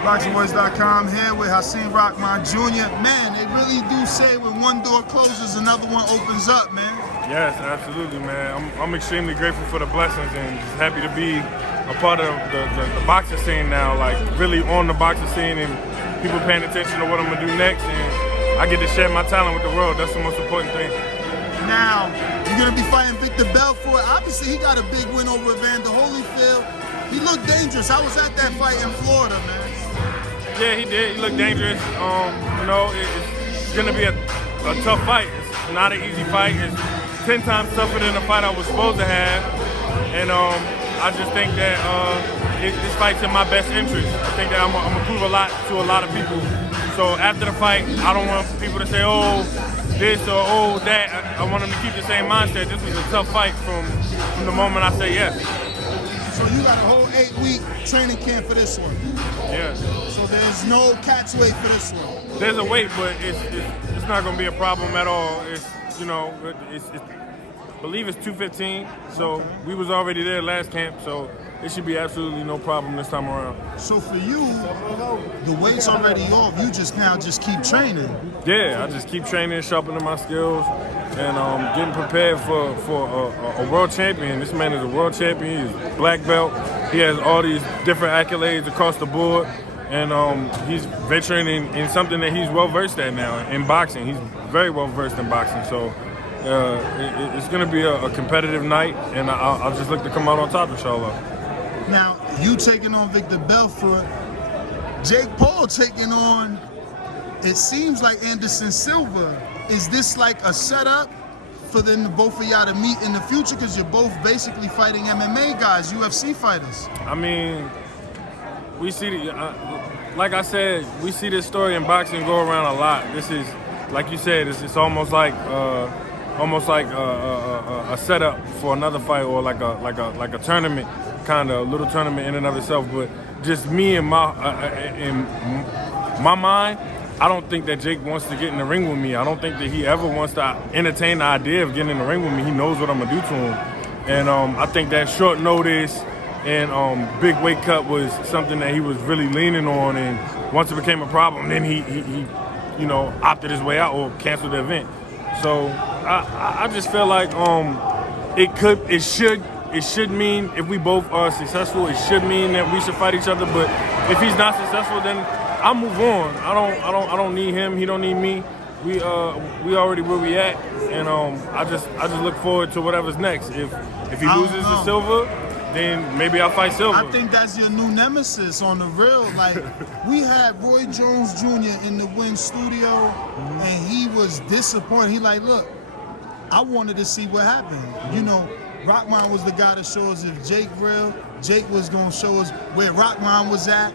ThaBoxingvoice.com here with Hasim Rahman Jr. Man, they really do say when one door closes, another one opens up, man. Yes, absolutely, man. I'm extremely grateful for the blessings and just happy to be a part of the boxing scene now, like really on the boxing scene and people paying attention to what I'm gonna do next, and I get to share my talent with the world. That's the most important thing. Now, you're gonna be fighting Vitor Belfort. Obviously, he got a big win over Evander Holyfield. He looked dangerous. I was at that fight in Florida, man. Yeah, he did. He looked dangerous. You know, it's gonna be a tough fight. It's not an easy fight. It's 10 times tougher than the fight I was supposed to have. And I just think that this fight's in my best interest. I think that I'm gonna prove a lot to a lot of people. So after the fight, I don't want people to say, oh, this or oh, that. I want them to keep the same mindset. This was a tough fight from the moment I say yes. So you got a whole 8-week training camp for this one? Yeah. So there's no catch weight for this one? There's a weight, but it's not going to be a problem at all. It's, you know, I believe it's 215, so we was already there last camp, so it should be absolutely no problem this time around. So for you, the weight's already off. You just keep training. Yeah, I just keep training, sharpening my skills, and getting prepared for a world champion. This man is a world champion. He's a black belt. He has all these different accolades across the board, and he's veteran in something that he's well versed at now in boxing. He's very well versed in boxing, so. It's going to be a competitive night, and I'll just look to come out on top, inshallah. Now, you taking on Vitor Belfort, Jake Paul taking on, it seems like Anderson Silva. Is this like a setup for them both of y'all to meet in the future? Because you're both basically fighting MMA guys, UFC fighters. I mean, we see, like I said, we see this story in boxing go around a lot. This is, like you said, it's almost like a setup for another fight, or like a tournament, kind of a little tournament in and of itself. But just me and in my mind, I don't think that Jake wants to get in the ring with me. I don't think that he ever wants to entertain the idea of getting in the ring with me. He knows what I'm gonna do to him, and I think that short notice and big weight cut was something that he was really leaning on. And once it became a problem, then he you know, opted his way out or canceled the event. So I just feel like it should mean, if we both are successful, it should mean that we should fight each other. But if he's not successful, then I'll move on. I don't need him. He don't need me. We already where we at, and I just look forward to whatever's next. If he loses to Silva, then maybe I'll fight Silva. I think that's your new nemesis on the real. Like, we had Roy Jones Jr. in the Wing studio, and he was disappointed. He like, look, I wanted to see what happened. You know, Rahman was the guy to show us if Jake real. Jake was gonna show us where Rahman was at.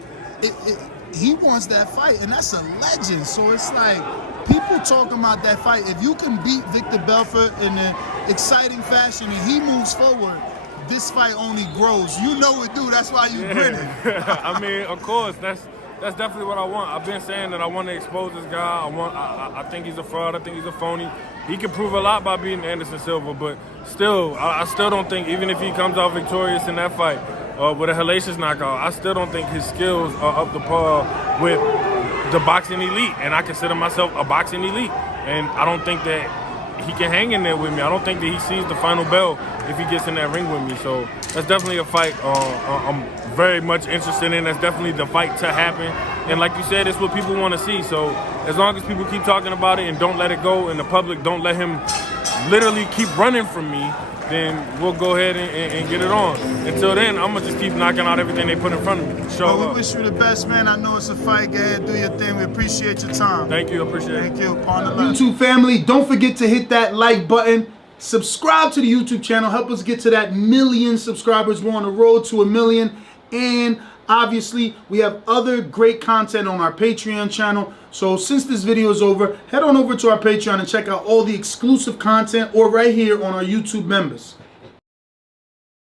He wants that fight, and that's a legend. So it's like, people talking about that fight. If you can beat Vitor Belfort in an exciting fashion and he moves forward, this fight only grows. You know it, dude. That's why you grinning. I mean, of course, that's definitely what I want. I've been saying that I want to expose this guy. I think he's a fraud. I think he's a phony. He can prove a lot by beating Anderson Silva, but still, I still don't think, even if he comes out victorious in that fight with a hellacious knockout, I still don't think his skills are up to par with the boxing elite, and I consider myself a boxing elite, and I don't think that he can hang in there with me. I don't think that he sees the final bell if he gets in that ring with me. So that's definitely a fight I'm very much interested in. That's definitely the fight to happen. And like you said, it's what people want to see. So as long as people keep talking about it and don't let it go, and the public don't let him literally keep running from me, then we'll go ahead and get it on. Until then, I'm gonna just keep knocking out everything they put in front of me. Well, we wish you the best, man. I know it's a fight. Go ahead, do your thing. We appreciate your time. Thank you, appreciate it. Thank you. YouTube family, don't forget to hit that like button. Subscribe to the YouTube channel. Help us get to that 1 million subscribers. We're on the road to 1 million. And obviously, we have other great content on our Patreon channel. So since this video is over, head on over to our Patreon and check out all the exclusive content, or right here on our YouTube members.